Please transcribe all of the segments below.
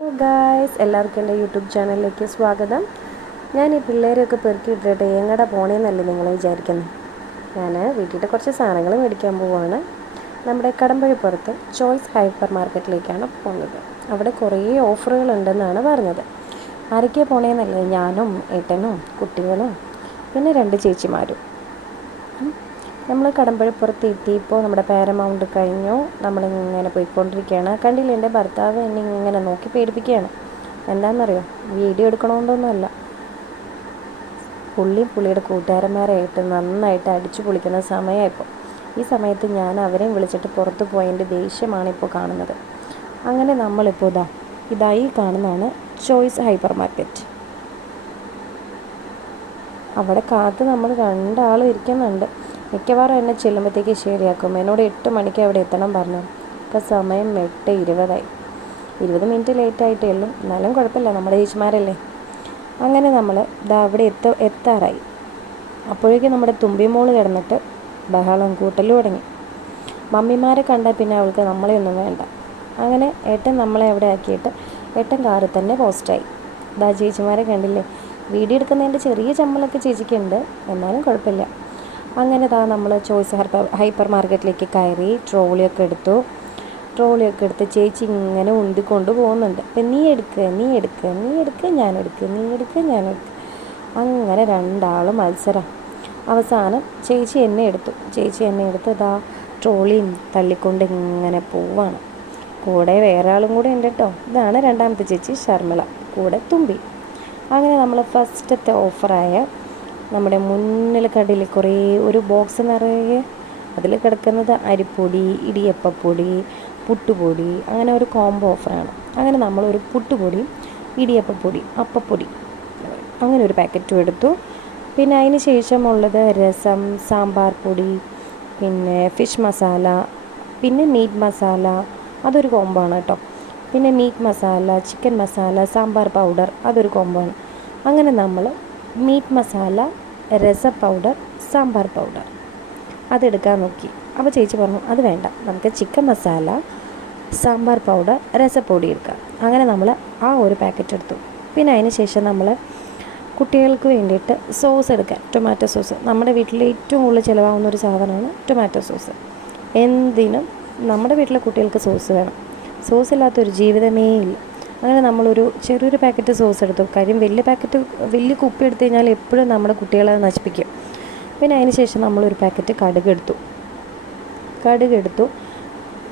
Hello guys, എല്ലാവർക്കും എൻ്റെ YouTube ചാനലിലേക്ക് സ്വാഗതം. ഞാൻ ഈ പിള്ളേരെയൊക്കെ പെറുക്കിയിട്ടിട്ട് എങ്ങടെ പോണേന്നല്ലേ നിങ്ങൾ വിചാരിക്കുന്നത്. ഞാൻ വീട്ടിൽ കുറച്ച് സാധനങ്ങൾ മേടിക്കാൻ പോവുകയാണ്. നമ്മുടെ കടമ്പഴിപ്പുറത്ത് ചോയ്സ് ഹൈപ്പർ മാർക്കറ്റിലേക്കാണ് പോകുന്നത്. അവിടെ കുറേ ഓഫറുകളുണ്ടെന്നാണ് പറഞ്ഞത്. ആരൊക്കെയാണ് പോണേന്നല്ലേ? ഞാനും ഏട്ടനും കുട്ടികളും പിന്നെ 2 ചേച്ചിമാരും. നമ്മൾ കടമ്പഴിപ്പുറത്ത് എത്തിയപ്പോൾ നമ്മുടെ പാരമൗണ്ട് കഴിഞ്ഞു. നമ്മളിങ്ങനെ പോയിക്കൊണ്ടിരിക്കുകയാണ്. കണ്ടില്ല, എൻ്റെ ഭർത്താവ് എന്നെ ഇങ്ങനെ നോക്കി പേടിപ്പിക്കുകയാണ്. എന്താണെന്നറിയോ? വീഡിയോ എടുക്കണമെന്നൊന്നുമല്ല, പുള്ളിയുടെ കൂട്ടുകാരന്മാരായിട്ട് നന്നായിട്ട് അടിച്ചു പൊളിക്കുന്ന സമയമായിപ്പോൾ. ഈ സമയത്ത് ഞാൻ അവരെയും വിളിച്ചിട്ട് പുറത്ത് പോയതിൻ്റെ ദേഷ്യമാണ് ഇപ്പോൾ കാണുന്നത്. അങ്ങനെ നമ്മളിപ്പോൾ ഇതായി കാണുന്നതാണ് ചോയ്സ് ഹൈപ്പർ മാർക്കറ്റ്. അവിടെ കാത്ത് നമ്മൾ 2 ആൾ ഇരിക്കുന്നുണ്ട്. മിക്കവാറും എന്നെ ചെല്ലുമ്പോഴത്തേക്ക് ശരിയാക്കും. എന്നോട് 8 മണിക്ക് അവിടെ എത്തണം പറഞ്ഞു. ഇപ്പോൾ സമയം 8:20. 20 മിനിറ്റ് ലേറ്റായിട്ടേ ഉള്ളൂ, എന്നാലും കുഴപ്പമില്ല, നമ്മുടെ ചേച്ചിമാരല്ലേ. അങ്ങനെ നമ്മൾ അവിടെ എത്താറായി. അപ്പോഴേക്കും നമ്മുടെ തുമ്പിമോള് കിടന്നിട്ട് ബഹളം കൂട്ടൽ തുടങ്ങി. മമ്മിമാരെ കണ്ടാൽ പിന്നെ അവൾക്ക് നമ്മളെ ഒന്നും വേണ്ട. അങ്ങനെ ഏട്ടൻ നമ്മളെ അവിടെ ആക്കിയിട്ട് ഏട്ടൻ കാറിൽ തന്നെ പോസ്റ്റായി. ചേച്ചിമാരെ കണ്ടില്ലേ? വീഡിയോ എടുക്കുന്നതിൻ്റെ ചെറിയ ചമ്മലൊക്കെ ചേച്ചിക്കുണ്ട്, എന്നാലും കുഴപ്പമില്ല. അങ്ങനെ നമ്മൾ ചോയ്സ് ഹൈപ്പർ മാർക്കറ്റിലേക്ക് കയറി ട്രോളിയൊക്കെ എടുത്ത് ചേച്ചി ഇങ്ങനെ ഉന്തിക്കൊണ്ട് പോകുന്നുണ്ട്. അപ്പം നീ എടുക്കുക ഞാൻ എടുക്കുക. അങ്ങനെ 2 ആൾ മത്സരം. അവസാനം ചേച്ചി എന്നെ എടുത്ത് ട്രോളിയും തള്ളിക്കൊണ്ട് ഇങ്ങനെ പോവാണ്. കൂടെ വേറെ ആളും കൂടെ ഉണ്ട് കേട്ടോ. ഇതാണ് 2ാമത്തെ ചേച്ചി ഷർമിള, കൂടെ തുമ്പി. അങ്ങനെ നമ്മൾ ഫസ്റ്റത്തെ ഓഫറായ നമ്മുടെ മുന്നിൽ കടയിൽ ഒരു ബോക്സ് നിറയെ അതിൽ കിടക്കുന്നത് അരിപ്പൊടി, ഇടിയപ്പപ്പൊടി, പുട്ടുപൊടി, അങ്ങനെ ഒരു കോംബോ ഓഫറാണ്. അങ്ങനെ നമ്മളൊരു പുട്ടുപൊടി, ഇടിയപ്പപ്പൊടി, അപ്പപ്പൊടി അങ്ങനെ ഒരു പാക്കറ്റും എടുത്തു. പിന്നെ അതിന് ശേഷമുള്ളത് രസം, സാമ്പാർ പൊടി, പിന്നെ ഫിഷ് മസാല, പിന്നെ മീറ്റ് മസാല, അതൊരു കോംബോ ആണ് കേട്ടോ. പിന്നെ meat masala, chicken masala, sambar powder, അതൊരു കോംബോ ആണ്. അങ്ങനെ നമ്മൾ മീറ്റ് മസാല, രസ പൗഡർ, സാമ്പാർ പൗഡർ അതെടുക്കാൻ നോക്കി. അപ്പോൾ ചേച്ചി പറഞ്ഞു അത് വേണ്ട, നമുക്ക് ചിക്കൻ മസാല, സാമ്പാർ പൗഡർ, രസപ്പൊടി എടുക്കാം. അങ്ങനെ നമ്മൾ ആ ഒരു പാക്കറ്റ് എടുത്തു. പിന്നെ അതിന് ശേഷം നമ്മൾ കുട്ടികൾക്ക് വേണ്ടിയിട്ട് സോസ് എടുക്കാൻ, ടൊമാറ്റോ സോസ്. നമ്മുടെ വീട്ടിൽ ഏറ്റവും കൂടുതൽ ചിലവാകുന്ന ഒരു സാധനമാണ് ടൊമാറ്റോ സോസ്. എന്തിനും നമ്മുടെ വീട്ടിലെ കുട്ടികൾക്ക് സോസ് വേണം. സോസ് ഇല്ലാത്തൊരു ജീവിതമേ ഇല്ല. അങ്ങനെ നമ്മളൊരു ചെറിയൊരു പാക്കറ്റ് സോസ് എടുത്തു. കാര്യം വലിയ കുപ്പി എടുത്തു കഴിഞ്ഞാൽ എപ്പോഴും നമ്മുടെ കുട്ടികളെ നശിപ്പിക്കും. പിന്നെ അതിന് ശേഷം നമ്മളൊരു പാക്കറ്റ് കടുക് എടുത്തു.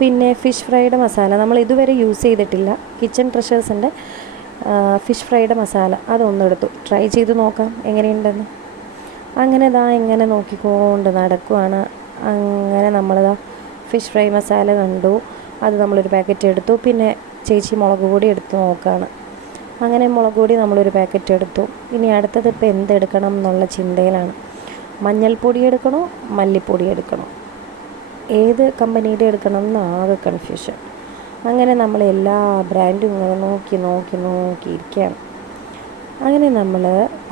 പിന്നെ ഫിഷ് ഫ്രൈയുടെ മസാല നമ്മൾ ഇതുവരെ യൂസ് ചെയ്തിട്ടില്ല. കിച്ചൺ ട്രഷേഴ്സിൻ്റെ ഫിഷ് ഫ്രൈയുടെ മസാല അതൊന്നെടുത്തു. ട്രൈ ചെയ്ത് നോക്കാം എങ്ങനെയുണ്ടെന്ന്. അങ്ങനെ ഇങ്ങനെ നോക്കിക്കൊണ്ട് നടക്കുവാണ്. അങ്ങനെ നമ്മളിതാ ഫിഷ് ഫ്രൈ മസാല കണ്ടു, അത് നമ്മളൊരു പാക്കറ്റ് എടുത്തു. പിന്നെ ചേച്ചി മുളക് പൊടി എടുത്ത് നോക്കുകയാണ്. അങ്ങനെ മുളക് പൊടി നമ്മളൊരു പാക്കറ്റ് എടുത്തു. ഇനി അടുത്തത് ഇപ്പോൾ എന്തെടുക്കണം എന്നുള്ള ചിന്തയിലാണ്. മഞ്ഞൾപ്പൊടി എടുക്കണോ മല്ലിപ്പൊടി എടുക്കണോ, ഏത് കമ്പനിയുടെ എടുക്കണം എന്ന് ആകെ കൺഫ്യൂഷൻ. അങ്ങനെ നമ്മൾ എല്ലാ ബ്രാൻഡും ഇങ്ങനെ നോക്കിയിരിക്കുകയാണ്. അങ്ങനെ നമ്മൾ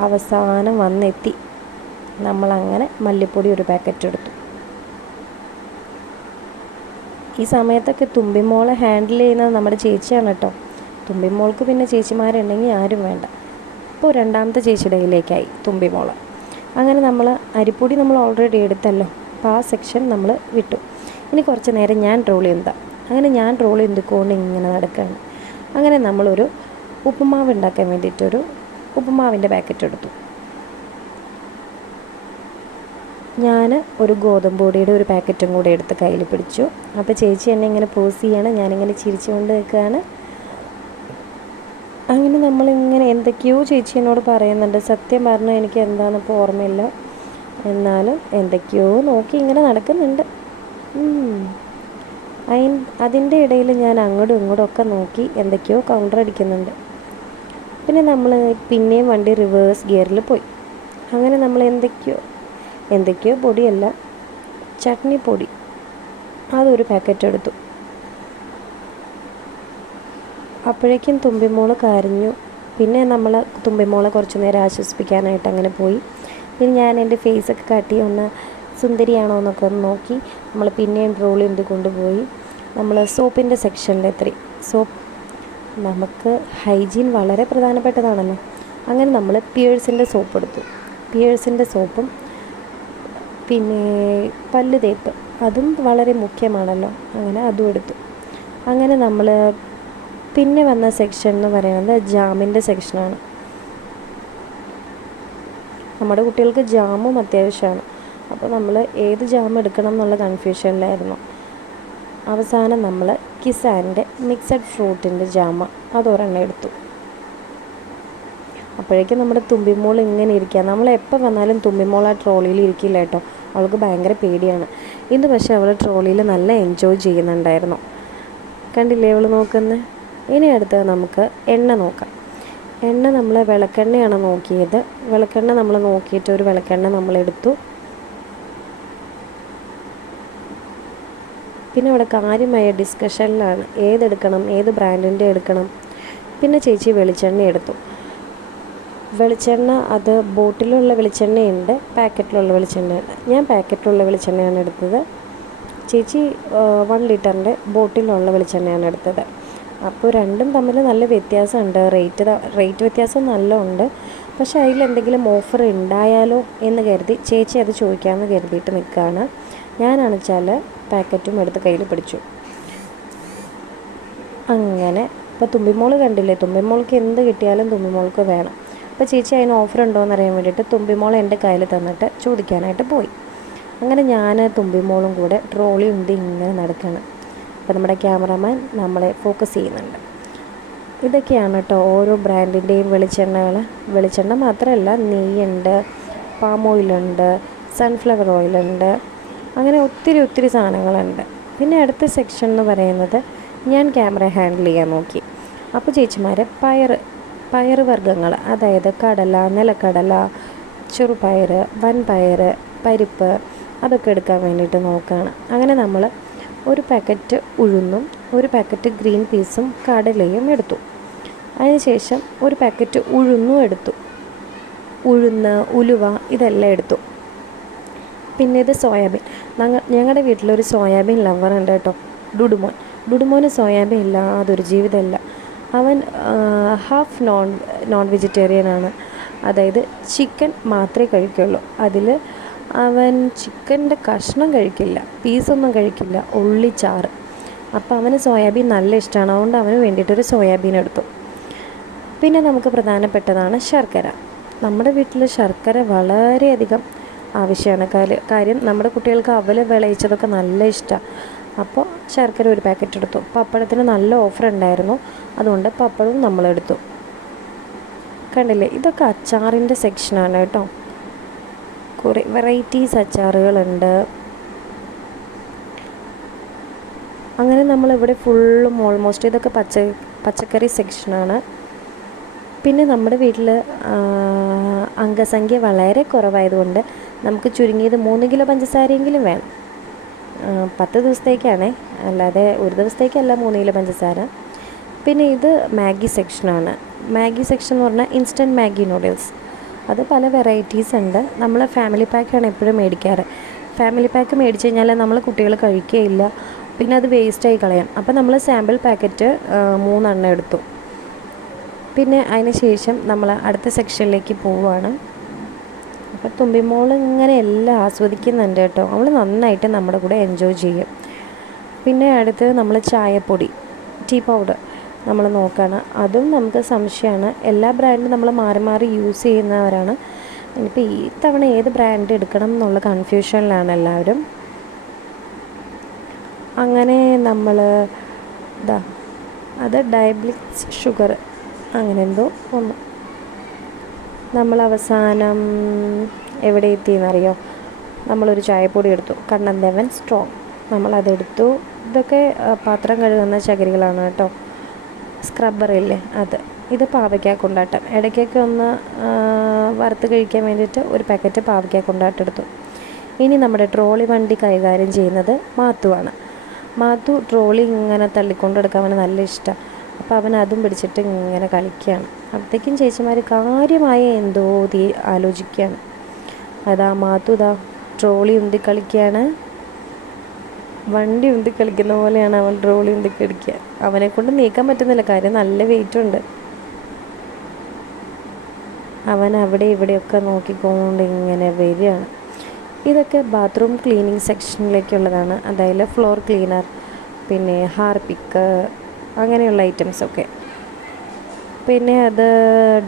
അവസാനം വന്നെത്തി. നമ്മളങ്ങനെ മല്ലിപ്പൊടി ഒരു പാക്കറ്റ് എടുത്തു. ഈ സമയത്തൊക്കെ തുമ്പിമോളെ ഹാൻഡിൽ ചെയ്യുന്നത് നമ്മുടെ ചേച്ചിയാണ് കേട്ടോ. തുമ്പിമോൾക്ക് പിന്നെ ചേച്ചിമാരുണ്ടെങ്കിൽ ആരും വേണ്ട. ഇപ്പോൾ 2ാമത്തെ ചേച്ചിയുടെ കയ്യിലേക്കായി തുമ്പിമോള്. അങ്ങനെ നമ്മൾ അരിപ്പൊടി നമ്മൾ ഓൾറെഡി എടുത്തല്ലോ, അപ്പോൾ ആ സെക്ഷൻ നമ്മൾ വിട്ടു. ഇനി കുറച്ച് നേരം ഞാൻ ട്രോൾ ചെയ്യുന്നതാണ്. അങ്ങനെ ഞാൻ ട്രോൾ ചെയ്തുകൊണ്ട് ഇങ്ങനെ നടക്കുകയാണ്. അങ്ങനെ നമ്മളൊരു ഉപ്പുമാവ് ഉണ്ടാക്കാൻ വേണ്ടിയിട്ടൊരു ഉപ്പുമാവിൻ്റെ പാക്കറ്റ് എടുത്തു. ഞാൻ ഒരു ഗോതമ്പ് പൊടിയുടെ ഒരു പാക്കറ്റും കൂടെ എടുത്ത് കയ്യിൽ പിടിച്ചു. അപ്പോൾ ചേച്ചി എന്നെ ഇങ്ങനെ പോസ് ചെയ്യാണ്, ഞാനിങ്ങനെ ചിരിച്ചുകൊണ്ട് നിൽക്കുകയാണ്. അങ്ങനെ നമ്മളിങ്ങനെ എന്തൊക്കെയോ ചേച്ചി എന്നോട് പറയുന്നുണ്ട്. സത്യം പറഞ്ഞാൽ എനിക്ക് എന്താണെന്നിപ്പോൾ ഓർമ്മയില്ല, എന്നാലും എന്തൊക്കെയോ നോക്കി ഇങ്ങനെ നടക്കുന്നുണ്ട്. അതിൻ്റെ ഇടയിൽ ഞാൻ അങ്ങോട്ടും ഇങ്ങോട്ടും ഒക്കെ നോക്കി എന്തൊക്കെയോ കൗണ്ടർ അടിക്കുന്നുണ്ട്. പിന്നെ നമ്മൾ പിന്നെയും വണ്ടി റിവേഴ്സ് ഗിയറിൽ പോയി. അങ്ങനെ നമ്മൾ എന്തൊക്കെയോ പൊടിയല്ല, ചട്നി പൊടി, അതൊരു പാക്കറ്റ് എടുത്തു. അപ്പോഴേക്കും തുമ്പിമോള് കരഞ്ഞു. പിന്നെ നമ്മൾ തുമ്പിമോളെ കുറച്ച് നേരം ആശ്വസിപ്പിക്കാനായിട്ട് അങ്ങനെ പോയി. പിന്നെ ഞാൻ എൻ്റെ ഫേസൊക്കെ കാട്ടി ഒന്ന് സുന്ദരിയാണോ എന്നൊക്കെ ഒന്ന് നോക്കി നമ്മൾ പിന്നെയും ട്രോളി കൊണ്ടുപോയി. നമ്മൾ സോപ്പിൻ്റെ സെക്ഷനിലെത്തി. നമുക്ക് ഹൈജീൻ വളരെ പ്രധാനപ്പെട്ടതാണല്ലോ. അങ്ങനെ നമ്മൾ പിയേഴ്സിൻ്റെ സോപ്പ് എടുത്തു. പിയേഴ്സിൻ്റെ സോപ്പും പിന്നെ പല്ല് തേപ്പ് അതും വളരെ മുഖ്യമാണല്ലോ. അങ്ങനെ അതും എടുത്തു. അങ്ങനെ നമ്മൾ പിന്നെ വന്ന സെക്ഷൻ എന്ന് പറയുന്നത് ജാമിൻ്റെ സെക്ഷനാണ്. നമ്മുടെ കുട്ടികൾക്ക് ജാമും അത്യാവശ്യമാണ്. അപ്പോൾ നമ്മൾ ഏത് ജാം എടുക്കണം എന്നുള്ള കൺഫ്യൂഷനിലായിരുന്നു. അവസാനം നമ്മൾ കിസാൻ്റെ മിക്സഡ് ഫ്രൂട്ടിൻ്റെ ജാമ അതൊരെണ്ണം എടുത്തു. അപ്പോഴേക്കും നമ്മുടെ തുമ്പിമോൾ ഇങ്ങനെ ഇരിക്കുക. നമ്മൾ എപ്പോൾ വന്നാലും തുമ്പിമോൾ ആ ട്രോളിയിൽ ഇരിക്കില്ല കേട്ടോ. അവൾക്ക് ഭയങ്കര പേടിയാണ്. ഇന്ന് പക്ഷേ അവൾ ട്രോളിയിൽ നല്ല എൻജോയ് ചെയ്യുന്നുണ്ടായിരുന്നു. കണ്ടില്ലേ അവൾ നോക്കുന്നത്. ഇനി അടുത്തത് നമുക്ക് എണ്ണ നോക്കാം. എണ്ണ നമ്മൾ വിളക്കെണ്ണയാണ് നോക്കിയത്. വിളക്കെണ്ണ നമ്മൾ നോക്കിയിട്ട് ഒരു വിളക്കെണ്ണ നമ്മളെടുത്തു. പിന്നെ അവിടെ കാര്യമായ ഡിസ്കഷനിലാണ് ഏതെടുക്കണം, ഏത് ബ്രാൻഡിൻ്റെ എടുക്കണം. പിന്നെ ചേച്ചി വെളിച്ചെണ്ണ എടുത്തു. വെളിച്ചെണ്ണ അത് ബോട്ടിലുള്ള വെളിച്ചെണ്ണയുണ്ട്, പാക്കറ്റിലുള്ള വെളിച്ചെണ്ണയുണ്ട്. ഞാൻ പാക്കറ്റിലുള്ള വെളിച്ചെണ്ണയാണ് എടുത്തത്. ചേച്ചി 1 ലിറ്ററിൻ്റെ ബോട്ടിലുള്ള വെളിച്ചെണ്ണയാണ് എടുത്തത്. അപ്പോൾ രണ്ടും തമ്മിൽ നല്ല വ്യത്യാസമുണ്ട്. റേറ്റ് വ്യത്യാസം നല്ല ഉണ്ട്. പക്ഷേ അതിലെന്തെങ്കിലും ഓഫർ ഉണ്ടായാലോ എന്ന് കരുതി ചേച്ചി അത് ചോദിക്കാമെന്ന് കരുതിയിട്ട് നിൽക്കുകയാണ്. ഞാനാണെച്ചാൽ പാക്കറ്റും എടുത്ത് കയ്യിൽ പിടിച്ചു. അങ്ങനെ ഇപ്പോൾ തുമ്പിമോൾ കണ്ടില്ലേ, തുമ്പിമോൾക്ക് എന്ത് കിട്ടിയാലും തുമ്പിമോൾക്ക് വേണം. അപ്പോൾ ചേച്ചി അതിന് ഓഫർ ഉണ്ടോ എന്നറിയാൻ വേണ്ടിയിട്ട് തുമ്പിമോൾ എൻ്റെ കയ്യിൽ തന്നിട്ട് ചോദിക്കാനായിട്ട് പോയി. അങ്ങനെ ഞാൻ തുമ്പിമോളും കൂടെ ട്രോളി ഉന്തി ഇങ്ങനെ നടക്കുകയാണ്. അപ്പോൾ നമ്മുടെ ക്യാമറാമാൻ നമ്മളെ ഫോക്കസ് ചെയ്യുന്നുണ്ട്. ഇതൊക്കെയാണ് കേട്ടോ ഓരോ ബ്രാൻഡിൻ്റെയും വെളിച്ചെണ്ണകൾ. വെളിച്ചെണ്ണ മാത്രമല്ല, നെയ്യുണ്ട്, പാം ഓയിലുണ്ട്, സൺഫ്ലവർ ഓയിലുണ്ട്, അങ്ങനെ ഒത്തിരി സാധനങ്ങളുണ്ട്. പിന്നെ അടുത്ത സെക്ഷൻ എന്ന് പറയുന്നത് ഞാൻ ക്യാമറ ഹാൻഡിൽ ചെയ്യാൻ നോക്കി. അപ്പോൾ ചേച്ചിമാർ പയർ വർഗ്ഗങ്ങൾ, അതായത് കടല, നിലക്കടല, ചെറുപയർ, വൻപയർ, പരിപ്പ് അതൊക്കെ എടുക്കാൻ വേണ്ടിയിട്ട് നോക്കുകയാണ്. അങ്ങനെ നമ്മൾ ഒരു പാക്കറ്റ് ഉഴുന്നും ഒരു പാക്കറ്റ് ഗ്രീൻ പീസും കടലയും എടുത്തു. അതിനുശേഷം ഒരു പാക്കറ്റ് ഉഴുന്നും എടുത്തു. ഉഴുന്ന്, ഉലുവ ഇതെല്ലാം എടുത്തു. പിന്നെ ഇത് സോയാബീൻ. ഞങ്ങളുടെ വീട്ടിലൊരു സോയാബീൻ ലവർ ഉണ്ട് കേട്ടോ, ഡുഡുമോന് സോയാബീൻ ഇല്ലാതൊരു ജീവിതമല്ല. അവൻ ഹാഫ് നോൺ വെജിറ്റേറിയനാണ്. അതായത് ചിക്കൻ മാത്രമേ കഴിക്കുള്ളൂ. അതിൽ അവൻ ചിക്കൻ്റെ കഷ്ണം കഴിക്കില്ല, പീസൊന്നും കഴിക്കില്ല, ഉള്ളിച്ചാറ്. അപ്പോൾ അവന് സോയാബീൻ നല്ല ഇഷ്ടമാണ്. അതുകൊണ്ട് അവന് വേണ്ടിയിട്ടൊരു സോയാബീൻ എടുത്തു. പിന്നെ നമുക്ക് പ്രധാനപ്പെട്ടതാണ് ശർക്കര. നമ്മുടെ വീട്ടിൽ ശർക്കര വളരെയധികം ആവശ്യമാണ്. കാര്യം നമ്മുടെ കുട്ടികൾക്ക് അവൽ വിളയിച്ചതൊക്കെ നല്ല ഇഷ്ടമാണ്. അപ്പോൾ ശർക്കര ഒരു പാക്കറ്റ് എടുത്തു. പപ്പടത്തിന് നല്ല ഓഫർ ഉണ്ടായിരുന്നു, അതുകൊണ്ട് പപ്പടവും നമ്മളെടുത്തു. കണ്ടില്ലേ, ഇതൊക്കെ അച്ചാറിൻ്റെ സെക്ഷനാണ് കേട്ടോ. കുറേ വെറൈറ്റീസ് അച്ചാറുകളുണ്ട്. അങ്ങനെ നമ്മളിവിടെ ഫുള്ളും ഓൾമോസ്റ്റ് ഇതൊക്കെ പച്ചക്കറി സെക്ഷനാണ്. പിന്നെ നമ്മുടെ വീട്ടിൽ അംഗസംഖ്യ വളരെ കുറവായതുകൊണ്ട് നമുക്ക് ചുരുങ്ങിയത് 3 കിലോ പഞ്ചസാരയെങ്കിലും വേണം. 10 ദിവസത്തേക്കാണേ, അല്ലാതെ ഒരു ദിവസത്തേക്കല്ല 3 കിലോ പഞ്ചസാര. പിന്നെ ഇത് മാഗി സെക്ഷനാണ്. മാഗി സെക്ഷൻ എന്ന് പറഞ്ഞാൽ ഇൻസ്റ്റൻറ്റ് മാഗി നൂഡിൽസ്. അത് പല വെറൈറ്റീസ് ഉണ്ട്. നമ്മൾ ഫാമിലി പാക്കാണ് എപ്പോഴും മേടിക്കാറ്. ഫാമിലി പാക്ക് മേടിച്ച് കഴിഞ്ഞാൽ നമ്മൾ കുട്ടികൾ കഴിക്കുകയില്ല, പിന്നെ അത് വേസ്റ്റായി കളയാം. അപ്പോൾ നമ്മൾ സാമ്പിൾ പാക്കറ്റ് 3 എണ്ണം എടുത്തു. പിന്നെ അതിന് ശേഷം നമ്മൾ അടുത്ത സെക്ഷനിലേക്ക് പോവുകയാണ്. അപ്പോൾ തുമ്പിമോൾ ഇങ്ങനെ എല്ലാം ആസ്വദിക്കുന്നുണ്ട് കേട്ടോ. അവൾ നന്നായിട്ട് നമ്മുടെ കൂടെ എൻജോയ് ചെയ്യും. പിന്നെ അടുത്തത് നമ്മൾ ചായപ്പൊടി, ടീ പൗഡർ നമ്മൾ നോക്കുകയാണ്. അതും നമുക്ക് സംശയമാണ്. എല്ലാ ബ്രാൻഡും നമ്മൾ മാറി യൂസ് ചെയ്യുന്നവരാണ്. ഇനിയിപ്പോൾ ഈ തവണ ഏത് ബ്രാൻഡ് എടുക്കണം എന്നുള്ള കൺഫ്യൂഷനിലാണ് എല്ലാവരും. അങ്ങനെ നമ്മൾ അത് ഡയബറ്റിക്സ് ഷുഗർ അങ്ങനെ എന്തോ ഒന്ന്. നമ്മൾ അവസാനം എവിടെ എത്തിയെന്നറിയോ? നമ്മളൊരു ചായപ്പൊടി എടുത്തു, കണ്ണൻ ദേവൻ സ്ട്രോങ്. നമ്മളതെടുത്തു. ഇതൊക്കെ പാത്രം കഴുകുന്ന ചകിരികളാണ് കേട്ടോ. സ്ക്രബ്ബറില്ലേ അത്. ഇത് പാവയ്ക്ക കൊണ്ടാട്ടം. ഇടയ്ക്കൊക്കെ ഒന്ന് വറുത്ത് കഴിക്കാൻ വേണ്ടിയിട്ട് ഒരു പാക്കറ്റ് പാവയ്ക്ക കൊണ്ടാട്ടം എടുത്തു. ഇനി നമ്മുടെ ട്രോളി വണ്ടി കൈകാര്യം ചെയ്യുന്നത് മാത്തുവാണ്. മാത്തു ട്രോളി ഇങ്ങനെ തള്ളിക്കൊണ്ടെടുക്കാൻ അവന് നല്ല ഇഷ്ടമാണ്. അപ്പോൾ അവൻ അതും പിടിച്ചിട്ട് ഇങ്ങനെ കളിക്കുകയാണ്. അപ്പോഴത്തേക്കും ചേച്ചിമാർ കാര്യമായ എന്തോ ആലോചിക്കുകയാണ്. അതാ മാത്തു ട്രോളി ഉന്തി കളിക്കുകയാണ്. വണ്ടി ഉന്തി കളിക്കുന്ന പോലെയാണ് അവൻ ട്രോളി ഉന്തി കളിക്കുക. അവനെ കൊണ്ട് നീക്കാൻ പറ്റുന്നില്ല, കാര്യം നല്ല വെയിറ്റ് ഉണ്ട്. അവൻ അവിടെ ഇവിടെയൊക്കെ നോക്കിക്കൊണ്ട് ഇങ്ങനെ വരികയാണ്. ഇതൊക്കെ ബാത്റൂം ക്ലീനിങ് സെക്ഷനിലേക്കുള്ളതാണ്. അതായത് ഫ്ലോർ ക്ലീനർ, പിന്നെ ഹാർപിക്ക്, അങ്ങനെയുള്ള ഐറ്റംസൊക്കെ. പിന്നെ അത്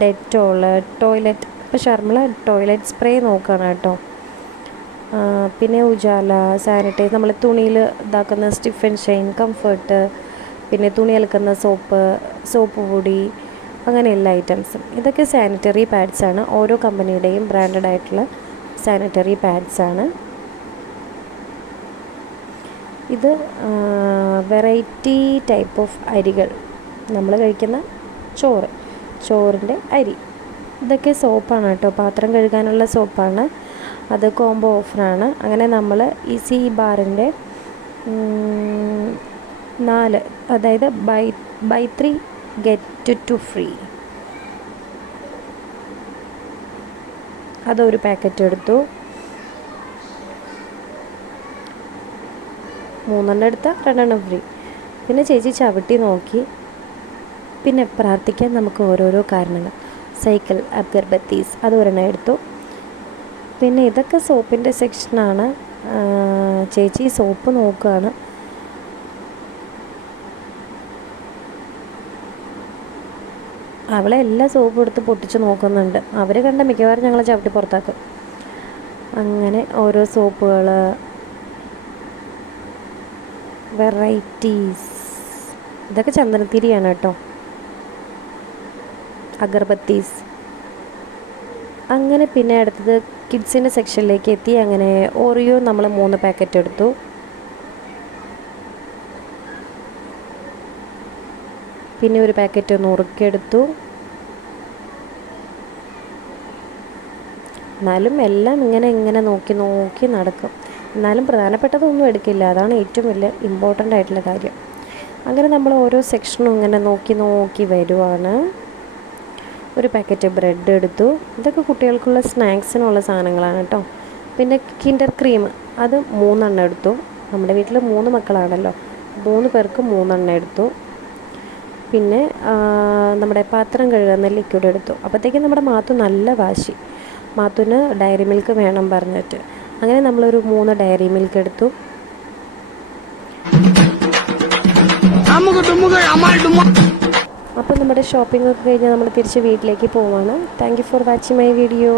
ഡെറ്റോള്, ടോയ്ലറ്റ്. ഇപ്പോൾ ഷർമിള ടോയ്ലറ്റ് സ്പ്രേ നോക്കുകയാണ് കേട്ടോ. പിന്നെ ഉജാല, സാനിറ്റൈസ്, നമ്മൾ തുണിയിൽ ഇതാക്കുന്ന സ്റ്റിഫ് ആൻഡ് ഷൈൻ, കംഫർട്ട്, പിന്നെ തുണി അലക്കുന്ന സോപ്പ് പൊടി, അങ്ങനെ എല്ലാ ഐറ്റംസും. ഇതൊക്കെ സാനിറ്ററി പാഡ്സാണ്. ഓരോ കമ്പനിയുടെയും ബ്രാൻഡഡ് ആയിട്ടുള്ള സാനിറ്ററി പാഡ്സാണ്. ഇത് വെറൈറ്റി ടൈപ്പ് ഓഫ് അരികൾ, നമ്മൾ കഴിക്കുന്ന ചോറിൻ്റെ അരി. ഇതൊക്കെ സോപ്പാണ് കേട്ടോ, പാത്രം കഴുകാനുള്ള സോപ്പാണ്. അത് കോംബോ ഓഫറാണ്. അങ്ങനെ നമ്മൾ ഈസി ബാറിൻ്റെ 4, അതായത് ബൈ 3 ഗെറ്റ് 2 ഫ്രീ, അതൊരു പാക്കറ്റ് എടുത്തു. 3 എടുത്താൽ 2 ഫ്രീ. പിന്നെ ചേച്ചി ചവിട്ടി നോക്കി. പിന്നെ പ്രാർത്ഥിക്കാൻ നമുക്ക് ഓരോരോ കാരണങ്ങൾ. സൈക്കിൾ, അഗർബത്തീസ്, അത് ഒരെണ്ണം എടുത്തു. പിന്നെ ഇതൊക്കെ സോപ്പിൻ്റെ സെക്ഷനാണ്. ചേച്ചി സോപ്പ് നോക്കുകയാണ്. അവളെ എല്ലാ സോപ്പും എടുത്ത് പൊട്ടിച്ച് നോക്കുന്നുണ്ട്. അവർ കണ്ട മിക്കവാറും ഞങ്ങളെ ചവിട്ടി പുറത്താക്കും. അങ്ങനെ ഓരോ സോപ്പുകൾ, വെറൈറ്റീസ്. ഇതൊക്കെ ചന്ദനത്തിരിയാണ് കേട്ടോ, അഗർബത്തീസ്. അങ്ങനെ പിന്നെ അടുത്തത് കിഡ്സിൻ്റെ സെക്ഷനിലേക്ക് എത്തി. അങ്ങനെ ഓറിയോ നമ്മൾ 3 പാക്കറ്റ് എടുത്തു. പിന്നെ ഒരു പാക്കറ്റ് നുറുക്കെടുത്തു. എന്നാലും എല്ലാം ഇങ്ങനെ നോക്കി നടക്കും. എന്നാലും പ്രധാനപ്പെട്ടതൊന്നും എടുക്കില്ല, അതാണ് ഏറ്റവും വലിയ ഇമ്പോർട്ടൻ്റ് ആയിട്ടുള്ള കാര്യം. അങ്ങനെ നമ്മൾ ഓരോ സെക്ഷനും ഇങ്ങനെ നോക്കി വരുവാണ്. ഒരു പാക്കറ്റ് ബ്രെഡ് എടുത്തു. ഇതൊക്കെ കുട്ടികൾക്കുള്ള സ്നാക്സിനുള്ള സാധനങ്ങളാണ് കേട്ടോ. പിന്നെ കിൻഡർ ക്രീം, അത് 3 എണ്ണം എടുത്തു. നമ്മുടെ വീട്ടിൽ 3 മക്കളാണല്ലോ, 3 പേർക്ക് 3 എണ്ണം എടുത്തു. പിന്നെ നമ്മുടെ പാത്രം കഴുകുന്ന ലിക്വിഡ് എടുത്തു. അപ്പോഴത്തേക്കും നമ്മുടെ മാത്തു നല്ല വാശി, മാത്തുവിന് ഡയറി മിൽക്ക് വേണം പറഞ്ഞിട്ട്. അങ്ങനെ നമ്മളൊരു 3 ഡയറി മിൽക്ക് എടുത്തു. അപ്പോൾ നമ്മുടെ ഷോപ്പിംഗ് ഒക്കെ കഴിഞ്ഞ് നമ്മൾ തിരിച്ച് വീട്ടിലേക്ക് പോവാണ്. Thank you for watching my video.